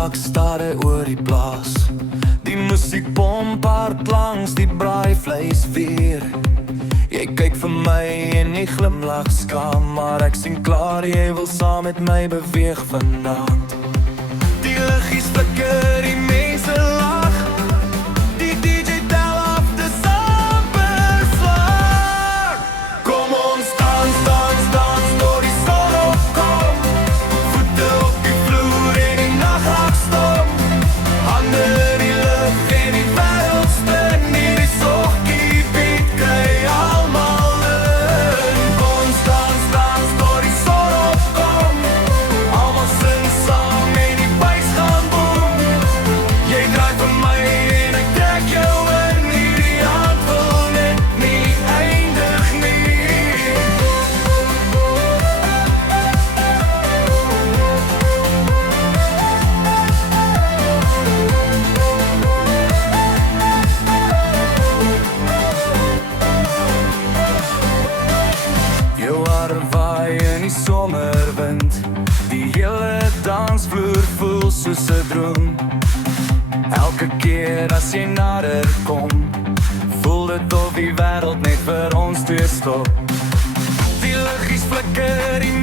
raak stare oor die plaas. Die musiek pomp hard langs die braaivleisvuur. Jy kyk vir my en jy glimlag skaam, maar ek sien klaar jy wil saam met my beweeg vanaand. Die liggies flikker, die mense lag, die DJ tel af die samperslag. Kom ons dans, dans, dans, tot die son opkom. Voete op die vloer en die nachtlag stop. Hande in die lucht en die wêreld spin. Hierdie sokkie beat kry almal in. Kom ons dans, dans, tot die son opkom. Almal sing saam en die buis gaan boem. Jy draai vir my en ek trek jou in. Hierdie hand wil net nie eindig nie. Jou hare waai in die somerwind. Die hele dansvloer voel soos 'n droom. Elke keer as jy nader kom, voel dit of die wêreld net vir ons twee stop. Die liggies flikker, die